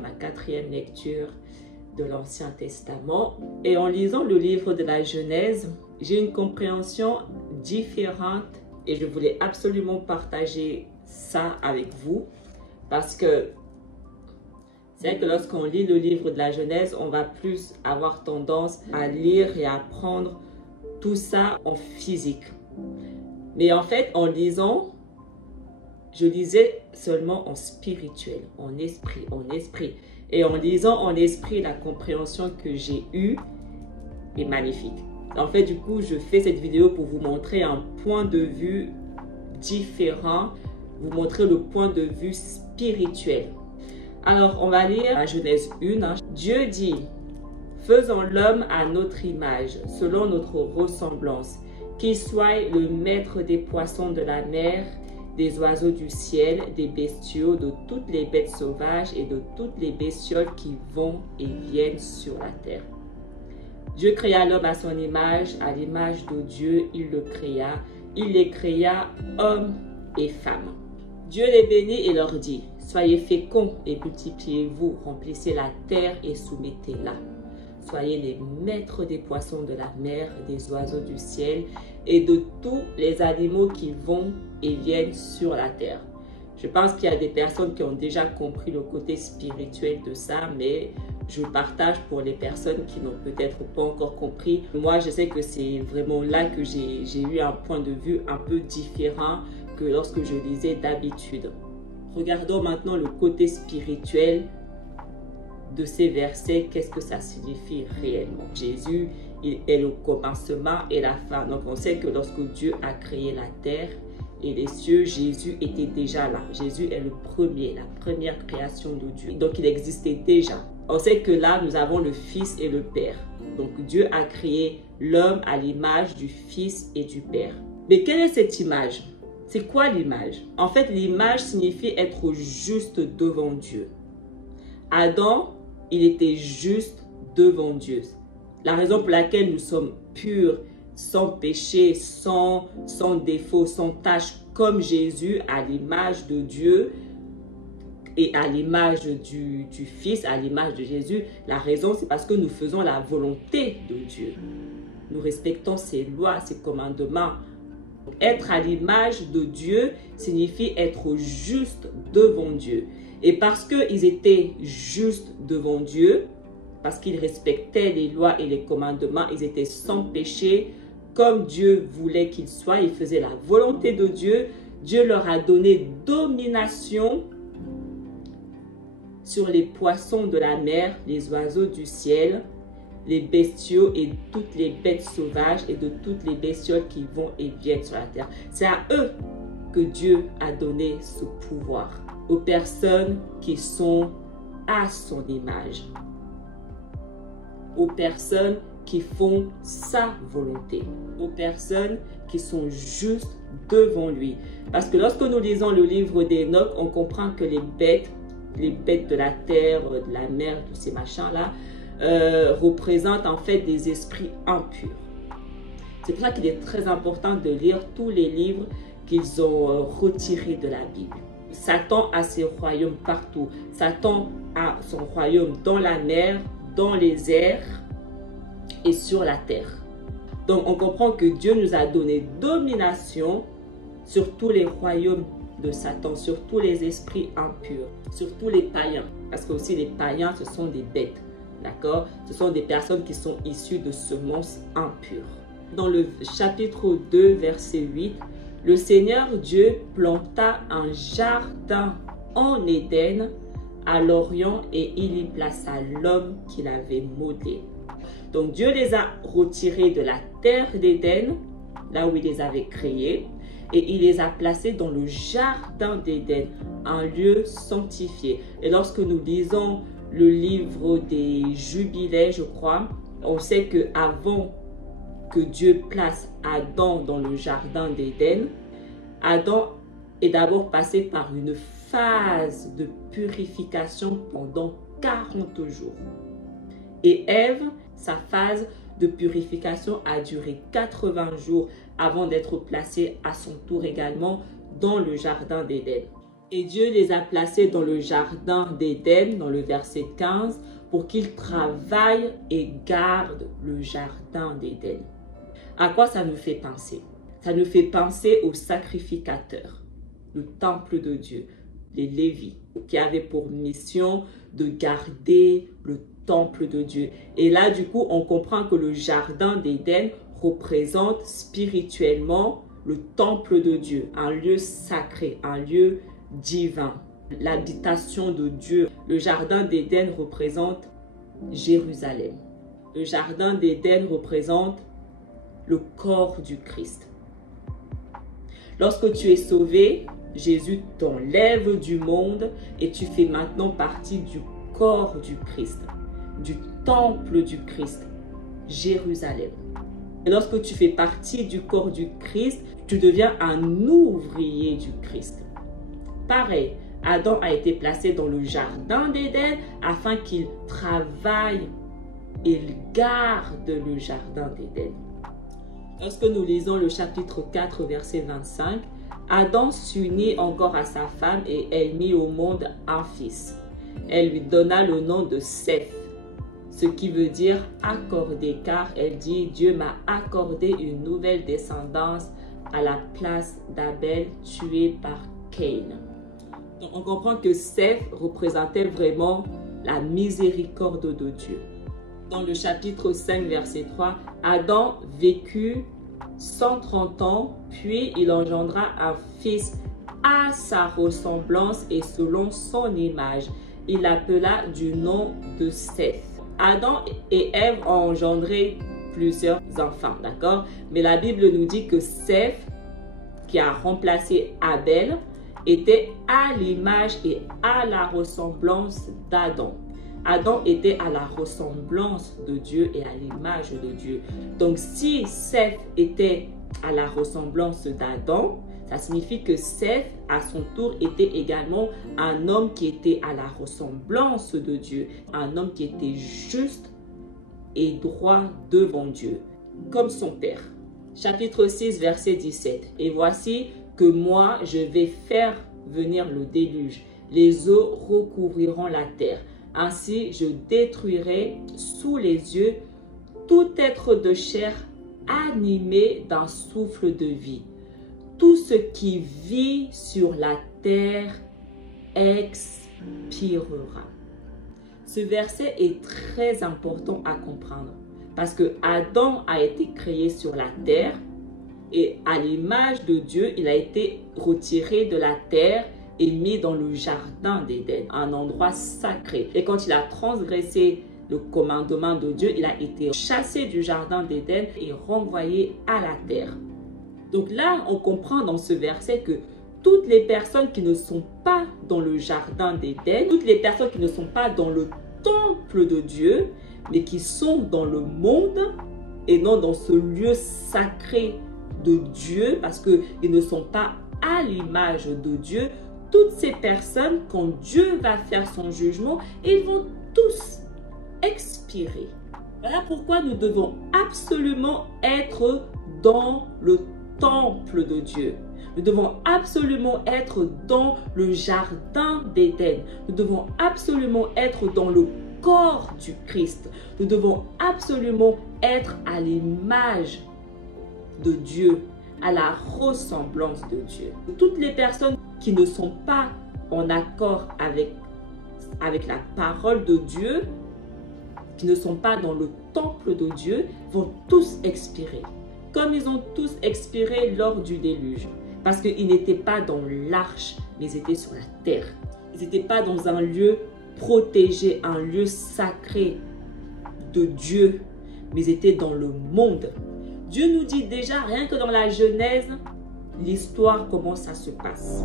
ma quatrième lecture de l'Ancien Testament. Et en lisant le livre de la Genèse, j'ai une compréhension différente et je voulais absolument partager ça avec vous parce que c'est vrai que lorsqu'on lit le livre de la Genèse, on va plus avoir tendance à lire et à apprendre tout ça en physique. Mais en fait, en lisant, je lisais seulement en spirituel, en esprit. Et en lisant en esprit, la compréhension que j'ai eue est magnifique. En fait, du coup, je fais cette vidéo pour vous montrer un point de vue différent, vous montrer le point de vue spirituel. Alors, on va lire la Genèse 1. Dieu dit, « Faisons l'homme à notre image, selon notre ressemblance, qu'il soit le maître des poissons de la mer, des oiseaux du ciel, des bestiaux, de toutes les bêtes sauvages et de toutes les bestioles qui vont et viennent sur la terre. » Dieu créa l'homme à son image, à l'image de Dieu, il le créa. Il les créa hommes et femmes. Dieu les bénit et leur dit, « Soyez féconds et multipliez-vous, remplissez la terre et soumettez-la. Soyez les maîtres des poissons de la mer, des oiseaux du ciel et de tous les animaux qui vont et viennent sur la terre. » Je pense qu'il y a des personnes qui ont déjà compris le côté spirituel de ça, mais je partage pour les personnes qui n'ont peut-être pas encore compris. Moi, je sais que c'est vraiment là que j'ai eu un point de vue un peu différent que lorsque je lisais d'habitude. Regardons maintenant le côté spirituel de ces versets. Qu'est-ce que ça signifie réellement? Jésus, il est le commencement et la fin. Donc, on sait que lorsque Dieu a créé la terre et les cieux, Jésus était déjà là. Jésus est le premier, la première création de Dieu. Donc, il existait déjà. On sait que là, nous avons le Fils et le Père. Donc, Dieu a créé l'homme à l'image du Fils et du Père. Mais quelle est cette image? C'est quoi l'image? En fait, l'image signifie être juste devant Dieu. Adam, il était juste devant Dieu. La raison pour laquelle nous sommes purs, sans péché, sans défaut, sans tache, comme Jésus, à l'image de Dieu et à l'image du Fils, à l'image de Jésus. La raison, c'est parce que nous faisons la volonté de Dieu. Nous respectons ses lois, ses commandements. Être à l'image de Dieu signifie être juste devant Dieu. Et parce qu'ils étaient justes devant Dieu, parce qu'ils respectaient les lois et les commandements, ils étaient sans péché, comme Dieu voulait qu'ils soient, ils faisaient la volonté de Dieu. Dieu leur a donné domination sur les poissons de la mer, les oiseaux du ciel, les bestiaux et toutes les bêtes sauvages et de toutes les bestioles qui vont et viennent sur la terre. C'est à eux que Dieu a donné ce pouvoir, aux personnes qui sont à son image, aux personnes qui font sa volonté, aux personnes qui sont justes devant lui. Parce que lorsque nous lisons le livre d'Enoch, on comprend que les bêtes de la terre, de la mer, tous ces machins-là, représentent en fait des esprits impurs. C'est pour ça qu'il est très important de lire tous les livres qu'ils ont retirés de la Bible. Satan a ses royaumes partout. Satan a son royaume dans la mer, dans les airs et sur la terre. Donc on comprend que Dieu nous a donné domination sur tous les royaumes de Satan, sur tous les esprits impurs, sur tous les païens. Parce que aussi les païens, ce sont des bêtes. D'accord? Ce sont des personnes qui sont issues de semences impures. Dans le chapitre 2, verset 8, le Seigneur Dieu planta un jardin en Éden à l'Orient et il y plaça l'homme qu'il avait modelé. Donc Dieu les a retirés de la terre d'Éden, là où il les avait créés, et il les a placés dans le jardin d'Éden, un lieu sanctifié. Et lorsque nous lisons le livre des Jubilés, je crois, on sait qu'avant que Dieu place Adam dans le jardin d'Éden, Adam est d'abord passé par une phase de purification pendant 40 jours. Et Ève, sa phase de purification a duré 80 jours avant d'être placée à son tour également dans le jardin d'Éden. Et Dieu les a placés dans le jardin d'Éden, dans le verset 15, pour qu'ils travaillent et gardent le jardin d'Éden. À quoi ça nous fait penser? Ça nous fait penser aux sacrificateurs, le temple de Dieu, les Lévites, qui avaient pour mission de garder le temple de Dieu. Et là, du coup, on comprend que le jardin d'Éden représente spirituellement le temple de Dieu, un lieu sacré, un lieu divin, l'habitation de Dieu. Le jardin d'Éden représente Jérusalem. Le jardin d'Éden représente le corps du Christ. Lorsque tu es sauvé, Jésus t'enlève du monde et tu fais maintenant partie du corps du Christ, du temple du Christ, Jérusalem. Et lorsque tu fais partie du corps du Christ, tu deviens un ouvrier du Christ. Pareil, Adam a été placé dans le jardin d'Éden afin qu'il travaille et il garde le jardin d'Éden. Lorsque nous lisons le chapitre 4, verset 25, Adam s'unit encore à sa femme et elle mit au monde un fils. Elle lui donna le nom de Seth, ce qui veut dire accordé, car elle dit « Dieu m'a accordé une nouvelle descendance à la place d'Abel tué par Caïn ». Donc on comprend que Seth représentait vraiment la miséricorde de Dieu. Dans le chapitre 5, verset 3, Adam vécut 130 ans, puis il engendra un fils à sa ressemblance et selon son image. Il l'appela du nom de Seth. Adam et Ève ont engendré plusieurs enfants, d'accord? Mais la Bible nous dit que Seth, qui a remplacé Abel, était à l'image et à la ressemblance d'Adam. Adam était à la ressemblance de Dieu et à l'image de Dieu. Donc, si Seth était à la ressemblance d'Adam, ça signifie que Seth, à son tour, était également un homme qui était à la ressemblance de Dieu. Un homme qui était juste et droit devant Dieu, comme son père. Chapitre 6, verset 17. « Et voici que moi, je vais faire venir le déluge. Les eaux recouvriront la terre. Ainsi, je détruirai sous les yeux tout être de chair animé d'un souffle de vie. Tout ce qui vit sur la terre expirera. » Ce verset est très important à comprendre parce que Adam a été créé sur la terre et à l'image de Dieu, il a été retiré de la terre et mis dans le jardin d'Éden, un endroit sacré. Et quand il a transgressé le commandement de Dieu, il a été chassé du jardin d'Éden et renvoyé à la terre. Donc là, on comprend dans ce verset que toutes les personnes qui ne sont pas dans le jardin d'Éden, toutes les personnes qui ne sont pas dans le temple de Dieu, mais qui sont dans le monde et non dans ce lieu sacré de Dieu, parce qu'ils ne sont pas à l'image de Dieu, toutes ces personnes, quand Dieu va faire son jugement, ils vont tous expirer. Voilà pourquoi nous devons absolument être dans le temple de Dieu. Nous devons absolument être dans le jardin d'Éden. Nous devons absolument être dans le corps du Christ. Nous devons absolument être à l'image de Dieu, à la ressemblance de Dieu. Toutes les personnes qui ne sont pas en accord avec la parole de Dieu, qui ne sont pas dans le temple de Dieu, vont tous expirer. Comme ils ont tous expiré lors du déluge. Parce qu'ils n'étaient pas dans l'arche, mais ils étaient sur la terre. Ils n'étaient pas dans un lieu protégé, un lieu sacré de Dieu, mais ils étaient dans le monde. Dieu nous dit déjà, rien que dans la Genèse, l'histoire, comment ça se passe.